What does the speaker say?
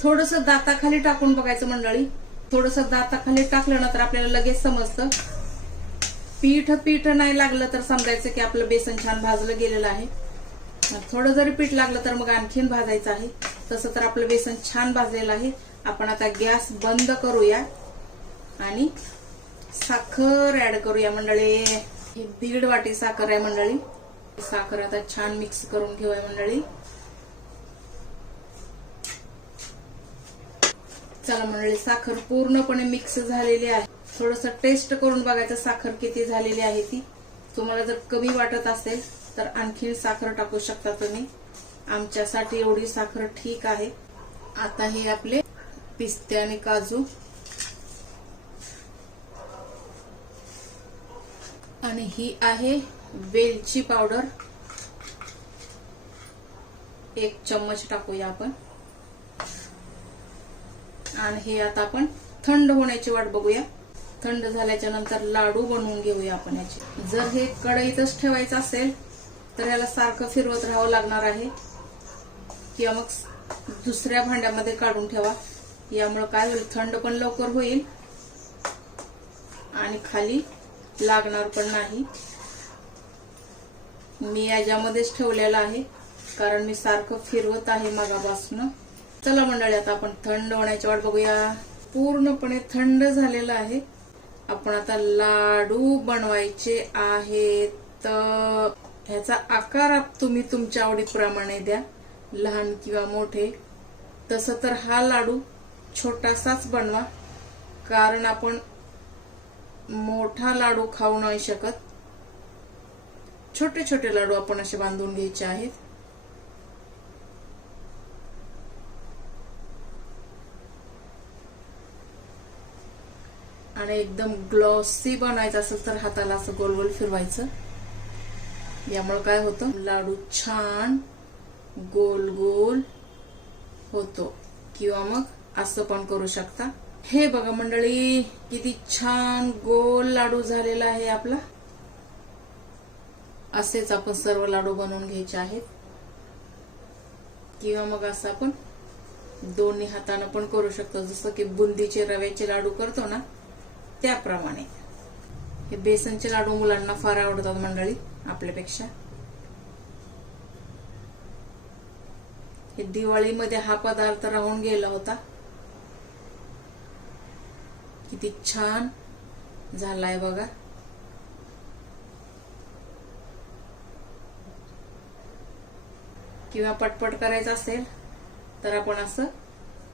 थोडंसं दाताखाली टाकून बघायचं मंडळी. थोडंसं दाताखाली टाकलं ना तर आपल्याला लगेच समजतं. पीठ नाही लागलं तर समजायचं की आपलं बेसन छान भाजलं गेलेलं आहे. थोडं जरी पीठ लागलं तर मग आणखीन भाजायचं आहे. तसं तर आपलं बेसन छान भाजलेलं आहे. आपण आता गॅस बंद करूया आणि साखर ऍड करूया मंडळी. 1.5 वाटी साखर आहे मंडळी. साखर आता छान मिक्स करून घेऊया मंडळी. चला मंडळी, साखर पूर्णपणे मिक्स झालेली आहे. थोडंसं टेस्ट करून बघायचं साखर किती झालेली आहे ती. तुम्हाला जर कमी वाटत असेल तर आणखीन साखर टाकू शकता तुम्ही. आमच्यासाठी एवढी साखर ठीक आहे. आता हे आपले पिस्ते आणि काजू आणि ही आहे वेलची पावडर, 1 चम्मच टाकूया आपण. आणि हे आता आपण थंड होण्याची वाट बघूया. थंड झाल्याच्या नंतर लाडू बनवून घेऊया आपण याचे. जर हे कढईतच ठेवायचं असेल तर याला सारखं फिरवत राहावं लागणार आहे, किंवा मग दुसऱ्या भांड्यामध्ये काढून ठेवा. यामुळे काय होईल, थंड पण लवकर होईल आणि खाली लागणार पण नाही. मी याच्यामध्येच ठेवलेला आहे कारण मी सारखं फिरवत आहे मगापासून. चला मंडळी, आता आपण थंड होण्याची वाट बघूया. पूर्णपणे थंड झालेलं आहे. आपण आता लाडू बनवायचे आहेत. ह्याचा आकार तुम्ही तुमच्या आवडीप्रमाणे द्या, लहान किंवा मोठे. तसं तर हा लाडू छोटासाच बनवा, कारण आपण मोठा लाडू खाऊ नाही शकत. छोटे छोटे लाडू आपण असे बांधून घ्यायचे आहेत. आणि एकदम ग्लॉसी बनायचं असेल तर हाताला असं गोल गोल फिरवायचं. यामुळे काय होतं, लाडू छान गोल गोल होतो. किंवा मग असं पण करू शकता. हे बघा मंडळी, किती छान गोल लाडू झालेला आहे आपला. असेच आपण सर्व लाडू बनवून घ्यायचे आहेत. किंवा मग असं आपण दोन्ही हाताने पण करू शकतो, जसं की बुंदीचे रव्याचे लाडू करतो ना त्याप्रमाणे. हे बेसनचे लाडू मुलांना फार आवडतात मंडळी आपल्यापेक्षा. हे दिवाळीमध्ये हा पदार्थ राहून गेला होता. किती छान झालाय बघा. किंवा पटपट करायचं असेल तर आपण असं